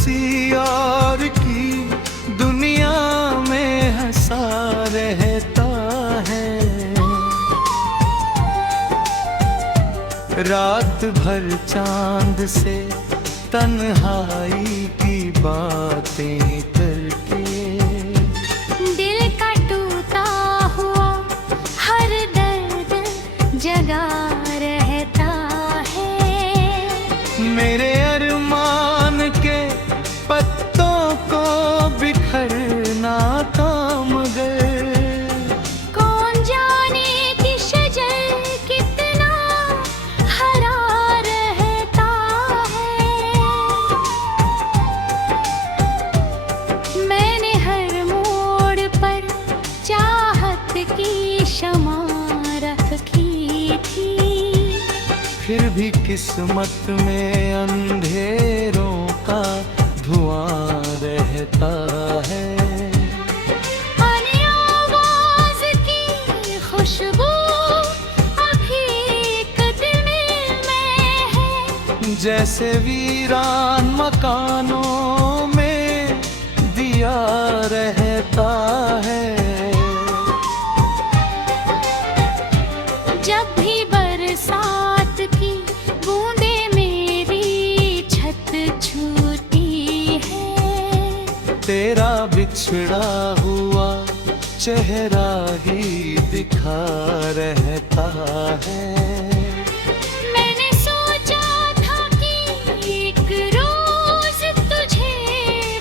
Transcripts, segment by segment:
किसी और की दुनिया में हंसा रहता है। रात भर चांद से तन्हाई की बातें करके दिल का टूटा हुआ हर दर्द जगा रहता है। मेरे अरमान के पत्तों को बिखरना था मगर कौन जाने कि शजर कितना हरा रहता है। मैंने हर मोड़ पर चाहत की शमा रखी थी, फिर भी किस्मत में अंधेरों का धुआं रहता है। आवाज़ की खुशबू अभी एक दिल में है, जैसे वीरान मकानों में दिया रहता है। जब भी बरसात की बूंदे मेरी छत छूती है, तेरा बिछड़ा हुआ चेहरा ही दिखा रहता है। मैंने सोचा था कि एक रोज तुझे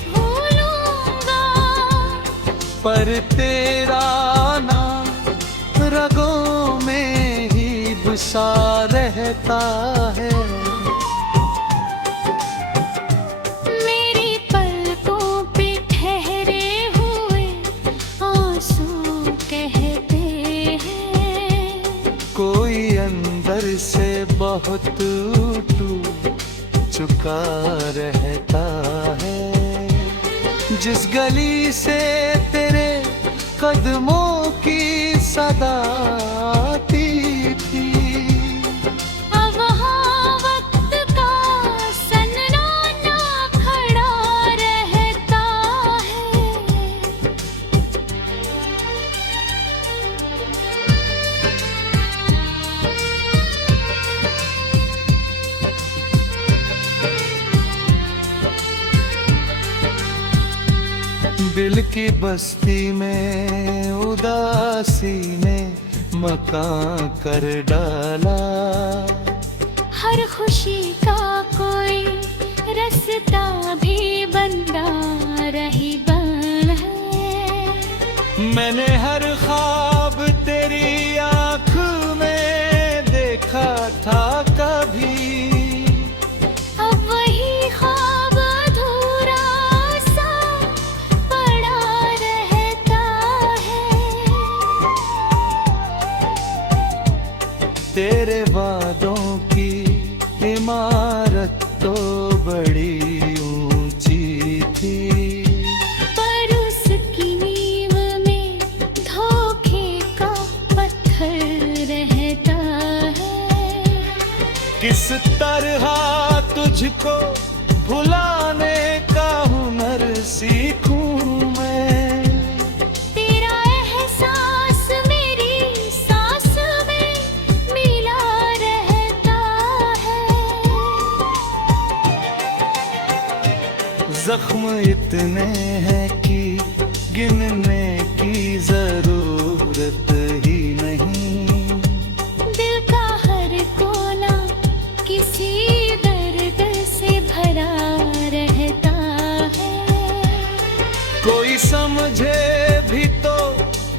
भूलूंगा, पर तेरा नाम रगों में ही बसा रहता है। मेरी पलकों पे ठहरे हुए आंसू कहते हैं, कोई अंदर से बहुत टूट चुका रहता है। जिस गली से तेरे कदमों की सदा आती थी, अब वहाँ वक्त का सन्नाटा खड़ा रहता है। दिल की बस्ती में उदासी ने मकान कर डाला। हर खुशी का कोई रास्ता भी बंदा रही बन है। मैंने हर ख्वाब तेरी आँख में देखा था कभी, अब वही ख्वाब अधूरा सा पड़ा रहता है। तेरे वादों की इमारत तो बड़ी ऊंची थी, पर उसकी नींव में धोखे का पत्थर रहता है। किस तरह तुझको भुलाने का हुनर सीखूं मैं। तेरा एहसास मेरी सांस में मिला रहता है। जख्म इतने हैं कि गिनने की जरूरत ही नहीं। दिल का हर कोना किसी दर्द से भरा रहता है। कोई समझे भी तो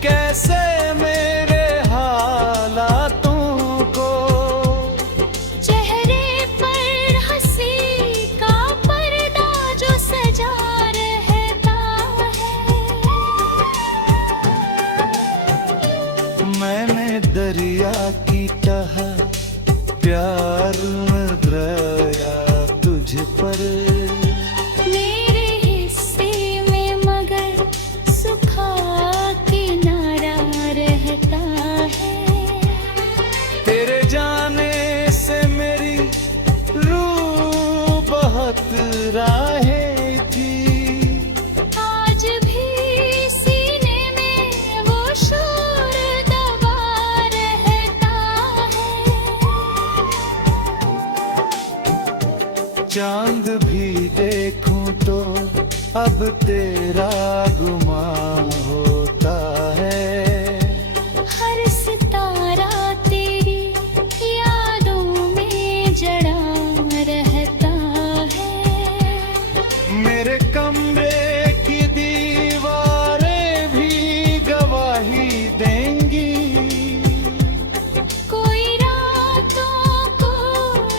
कैसे मेरे हालातों को, चेहरे पर हंसी का पर्दा जो सजा रहता है। मैंने दरिया की तह प्यार नजराया तुझ पर। मेरे हिस्से में मगर सुखा किनारा रहता है। तेरे जाने से मेरी रूह बहुत राहें अब तेरा गुमान होता है। हर सितारा तेरी यादों में जड़ा रहता है। मेरे कमरे की दीवारें भी गवाही देंगी। कोई रातों को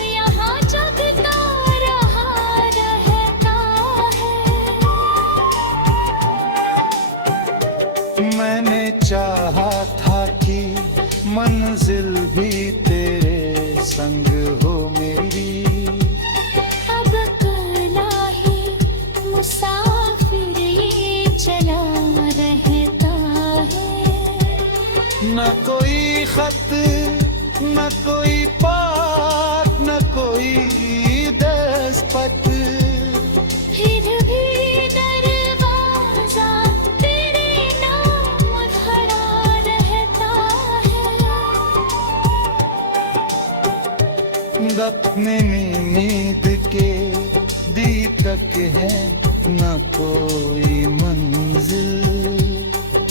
यहाँ जगता रहा रहता है। मैंने चाहा था कि मंजिल भी तेरे संग हो मेरी। अब अकेला ही मुसाफिर ये चला रहता है। न कोई खत, न कोई पात, न कोई दस्तखत। फिर भी दरवाजा तेरे नाम खड़ा रहता है। अपने नींद के दीपक है न कोई मंजिल।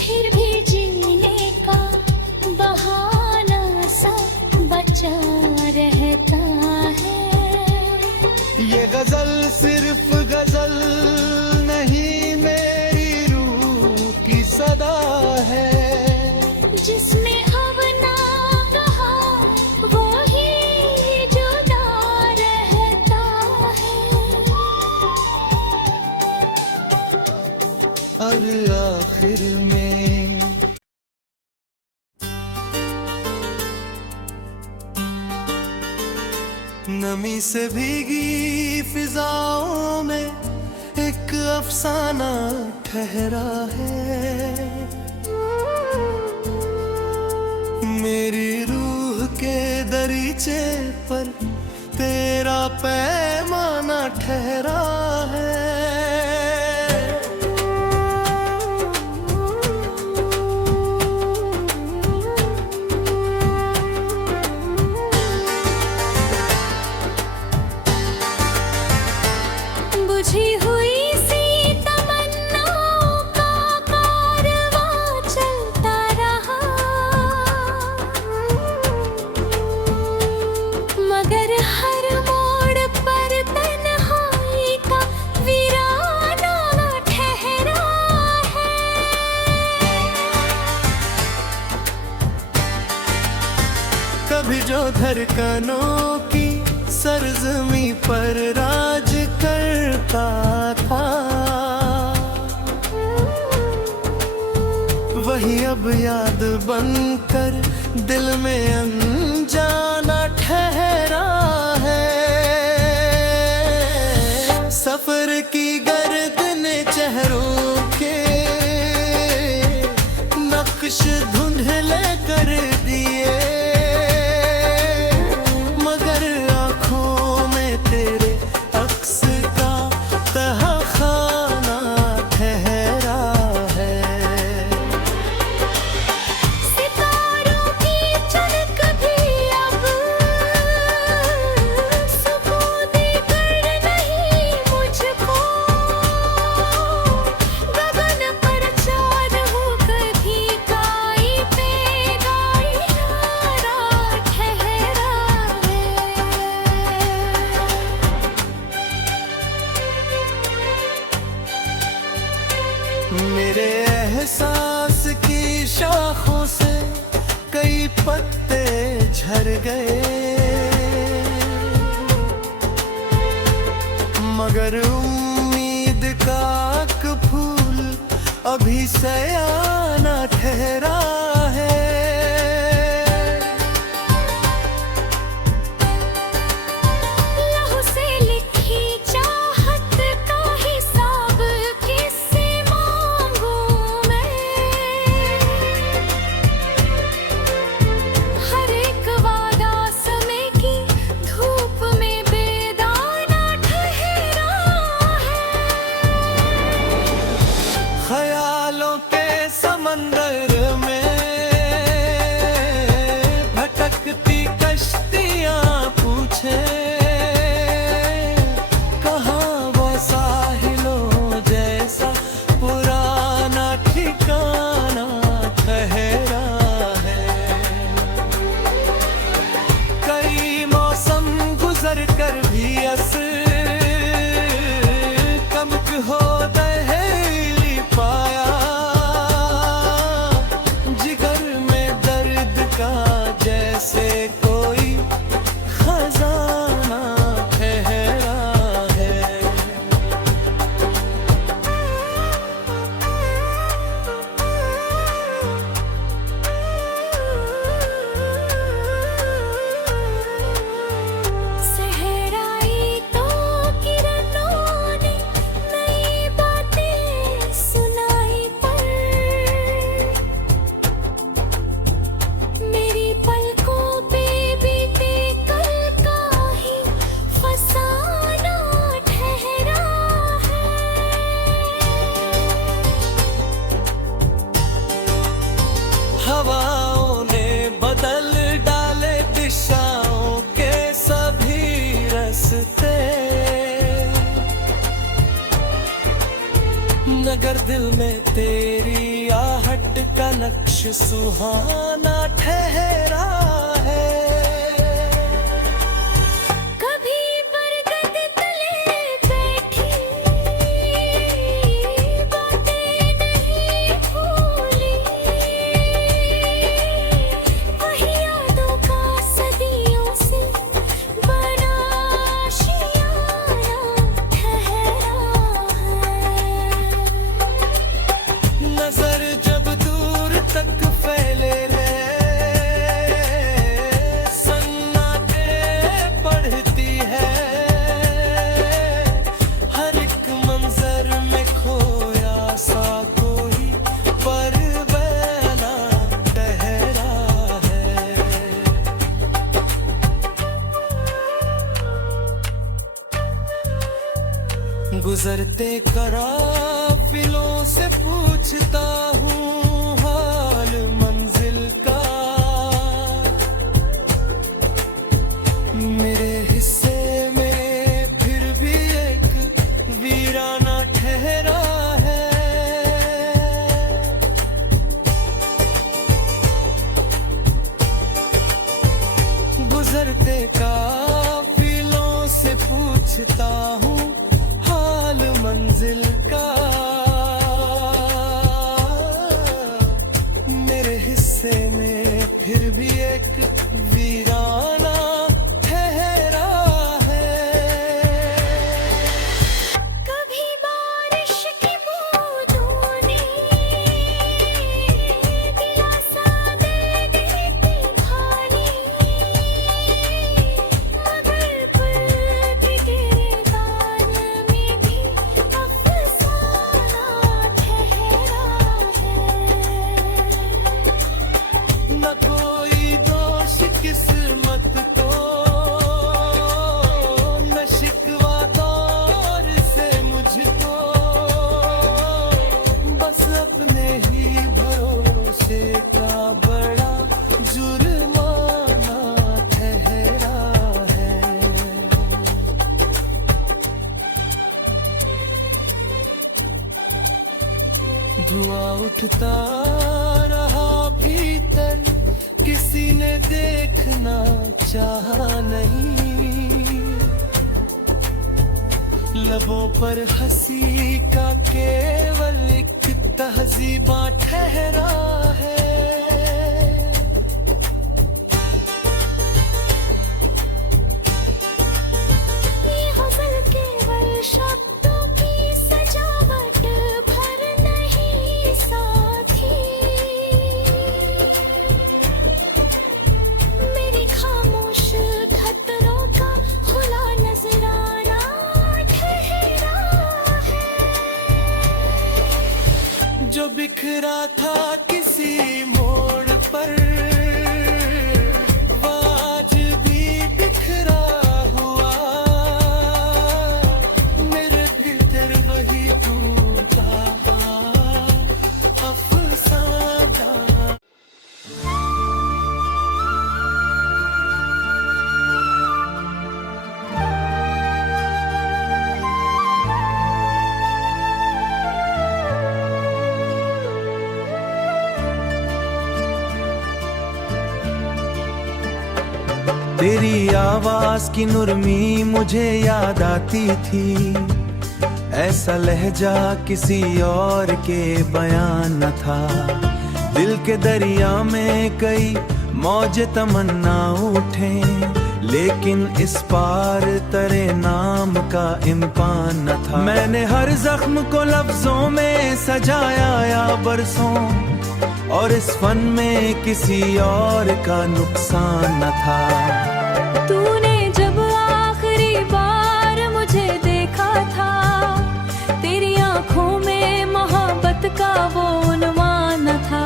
फिर भी जीने का बहाना सा बचा रहता है। ये गजल सिर्फ गजल नहीं, मेरी रूह की सदा है। जिसने अब ना कहा वो ही जुदा रहता है। और आखिर में नमी से भीगी फिजाओं में एक अफसाना ठहरा है। मेरी रूह के दरीचे पर तेरा पैमाना ठहरा है। बुझी हुई सी तमन्नाओं का कारवां चलता रहा। मगर हर मोड़ पर तन्हाई का वीराना ठहरा है। कभी जो धड़कनों की सरजमी पर राज करता था, वही अब याद बनकर दिल में अनजाना ठहरा है। सफर की गर्दन चेहरों के नक्श धुंधले कर दिए। मगर आँखों में तेरे अक्स का तहखाना ठहरा है। सितारों की चमक भी अब सुकून देकर नहीं मुझको। गगन पर चाँद हो कभी गाई पे गाई हारा ठहरा है। मेरे एहसास की शाखों से कई पत्ते झड़ गए। मगर उम्मीद का एक फूल अभी सयाना ठहरा है। लहू से लिखी चाहत का हिसाब किससे मांगू मैं। हर एक वादा समय की धूप में बेदाना ठहरा है। ख्यालों के समंदर में भटकती कश्तियां पूछे कहाँ वो साहिलों जैसी हवाओं ने बदल डाले दिशाओं के सभी रास्ते। नगर दिल में तेरी आहट का नक्श सुहाना ठहरा है। कभी बरगद तले बैठी बातें नहीं भूली, वही यादों का सदियों से बना आशियाना ठहरा है। नजर जब दूर तक फैले रे, सन्नाटे पढ़ती है। हर एक मंजर में खोया सा कोई परवाना ठहरा है। गुजरते कराफिलों से पूछता हूँ हाल मंजिल का। मेरे हिस्से में फिर भी एक वीराना ठहरा है। गुजरते काफिलों से पूछता हूँ हाल मंजिल का। मेरे हिस्से में फिर भी एक वीराना ठहरा है। कभी बारिश की बूंदों ने दिलासा दे देती पानी, मगर पल भी तेरे दान में भी अफसाना ठहरा है। न कोई दोष किस्मत को, न शिकवा दौर से मुझको। बस अपने ही भरोसे का बड़ा जुर्माना ठहरा है। धुआं उठता रहा भीतर, किसी ने देखना चाहा नहीं। लबों पर हंसी का केवल एक तहजीबा ठहरा है। ये गज़ल केवल शब्दों की सजावट भर नहीं साथी, मेरी खामोश खतरों का खुला नजराना ठहरा है। जो बिखरा था किसी मोड़ पर, वो आज भी बिखरा हुआ। मेरे भीतर वही टूटा अफसाना। तेरी आवाज की नुरमी मुझे याद आती थी। ऐसा लहजा किसी और के बयान न था। दिल के दरिया में कई मौज तमन्ना उठे, लेकिन इस पार तेरे नाम का इम्कान न था। मैंने हर जख्म को लफ्जों में सजाया या बरसों, और इस फन में किसी और का नुकसान न था। तूने जब आखिरी बार मुझे देखा था, तेरी आंखों में मोहब्बत का वो उन्वान था।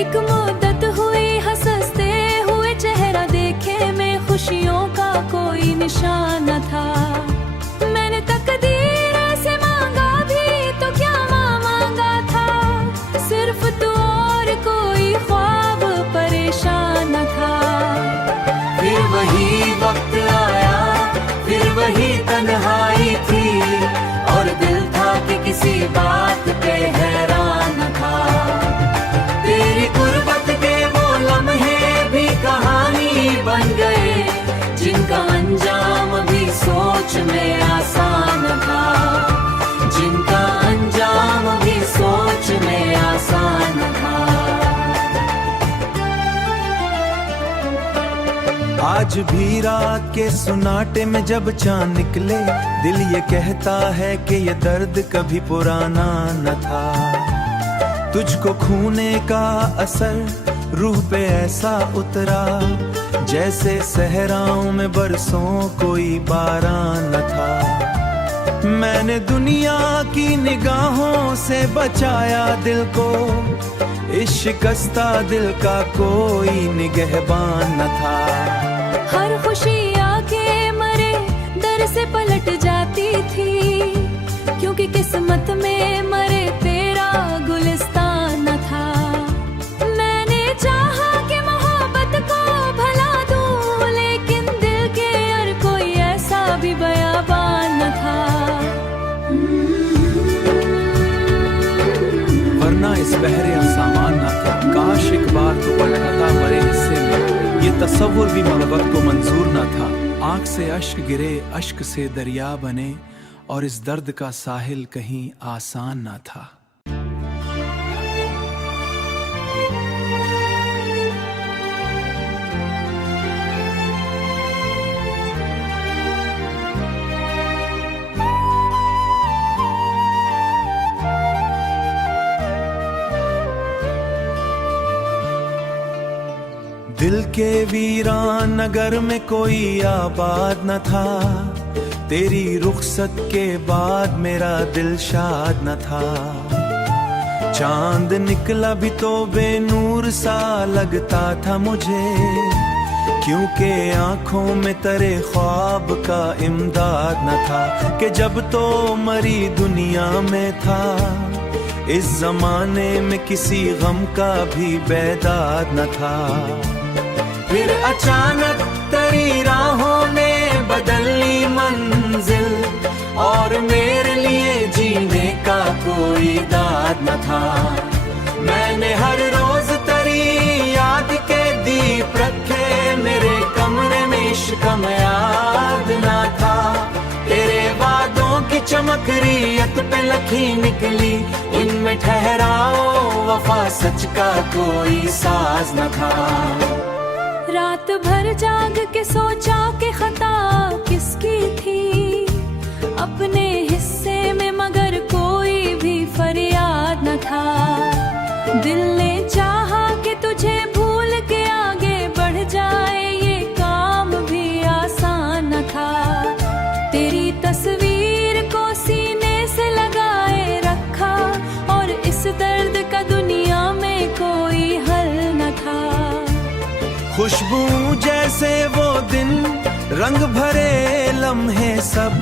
एक मुद्दत हुई हंसते हुए चेहरा देखे में, खुशियों का कोई निशान न था। मैंने तकदीर से मांगा भी तो क्या मांगा था, सिर्फ तू और कोई आज भी रात के सुनाटे में जब चांद निकले, दिल ये कहता है कि ये दर्द कभी पुराना न था। तुझको खूने का असर रूह पे ऐसा उतरा, जैसे सहराओं में बरसों कोई बारां न था। मैंने दुनिया की निगाहों से बचाया दिल को, इस शिकस्ता दिल का कोई निगहबान न था। हर खुशी आके मरे दर से पलट जाती थी, क्योंकि किस्मत में मरे तेरा गुलिस्तान न था। मैंने चाहा कि मोहब्बत को भला दूं, लेकिन दिल के और कोई ऐसा भी बयाबान न था। वरना इस बहरे सामान ना था, काश एक बार तो पलटा था मरे हिस्से में। ये तसव्वुर भी मोहब्बत को मंजूर ना था। आंख से अश्क गिरे, अश्क से दरिया बने, और इस दर्द का साहिल कहीं आसान ना था। दिल के वीरान नगर में कोई आबाद न था, तेरी रुखसत के बाद मेरा दिल शाद न था। चांद निकला भी तो बेनूर सा लगता था मुझे, क्योंकि आंखों में तेरे ख्वाब का इमदाद न था। कि जब तो मरी दुनिया में था, इस जमाने में किसी गम का भी बेदाद न था। फिर अचानक तेरी राहों ने बदल ली मंजिल, और मेरे लिए जीने का कोई दाद न था। मैंने हर रोज तेरी याद के दीप रखे, मेरे कमरे में इश्क में याद न था। तेरे वादों की चमक रियत पे लखी निकली, इनमें ठहराओ वफा सच का कोई साज न था। रात भर जाग के सोचा कि खता किसकी थी, अपने हिस्से में मगर कोई भी फरियाद न था। दिल ने चाहा कि तुझे भूल के आगे बढ़ जाए, ये काम भी आसान न था। तेरी तस्वीर को सीने से लगाए रखा, और इस दर्द का दुनिया में कोई हल न था। खुशबू जैसे वो दिन, रंग भरे लम्हे सब,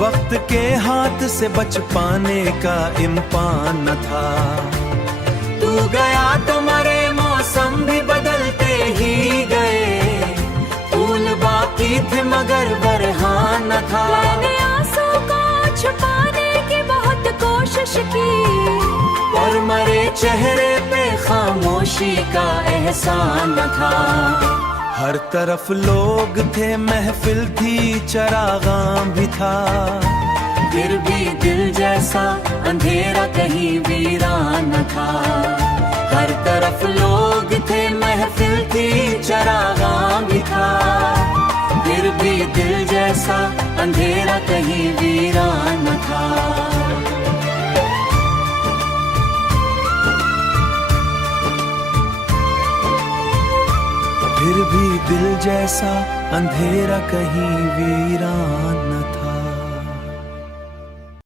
वक्त के हाथ से बच पाने का इम्कान न था। तू गया तो मरे मौसम भी बदलते ही गए, फूल बाकी थे मगर बरहान न था। मैंने आंसू को छुपाने की बहुत कोशिश की, और मरे चेहरे पे खामोशी का एहसान न था। हर तरफ लोग थे, महफिल थी, चरागां भी था। फिर भी दिल जैसा अंधेरा कहीं वीरान न था। हर तरफ लोग थे, महफिल थी, चरागां भी था। फिर भी दिल जैसा अंधेरा कहीं वीरान न था। फिर भी दिल जैसा अंधेरा कहीं वीरान न था।